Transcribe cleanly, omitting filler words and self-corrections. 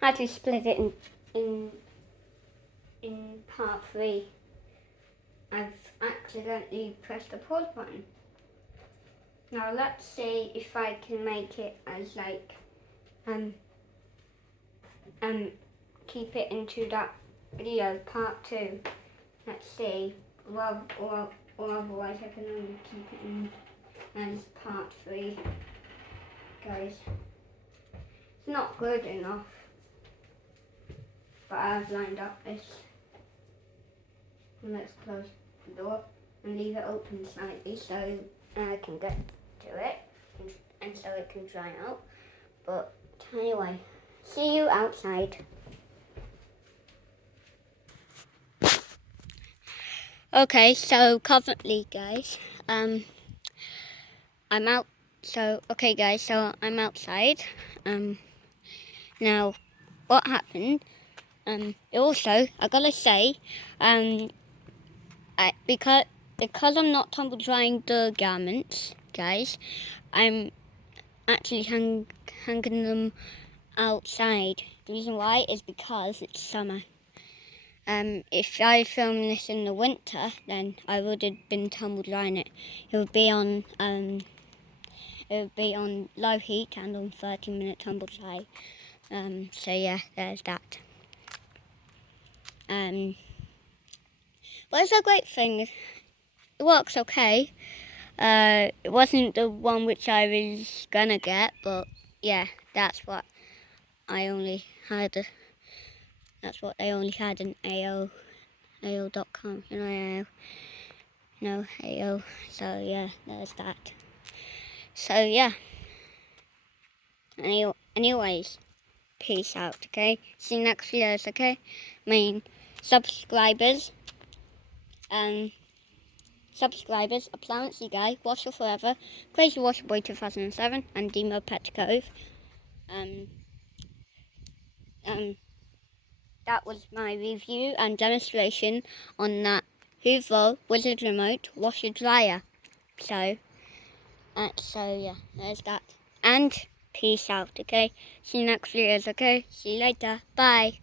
how to split it in part 3. I've accidentally pressed the pause button. Now let's see if I can make it as like keep it into that video part 2. Let's see. Well, or otherwise I can only keep it in as part 3. Guys, it's not good enough, but I've lined up this. And let's close the door and leave it open slightly so I can get to it and so it can dry out. But anyway, see you outside. Okay, so currently, guys, I'm out. So okay, guys, so I'm outside. Now, what happened? Also, I gotta say, because I'm not tumble drying the garments, guys, I'm actually hanging them outside. The reason why is because it's summer. If I filmed this in the winter, then I would have been tumble drying it. It would be on low heat and on 30-minute tumble dry. So yeah, there's that. But it's a great thing. It works okay. It wasn't the one which I was gonna get, but yeah, that's what I only had. That's what they only had in AO.com. You know, AO. So yeah, there's that. So yeah. Anyways, peace out. Okay. See you next videos. Okay. Subscribers. Appliance Guy, Washer Forever, Crazy Washer Boy 2007, and Demo Pet Cove. That was my review and demonstration on that Hoover Wizard Remote Washer Dryer. So yeah, there's that. And peace out, okay? See you next videos, okay? See you later. Bye.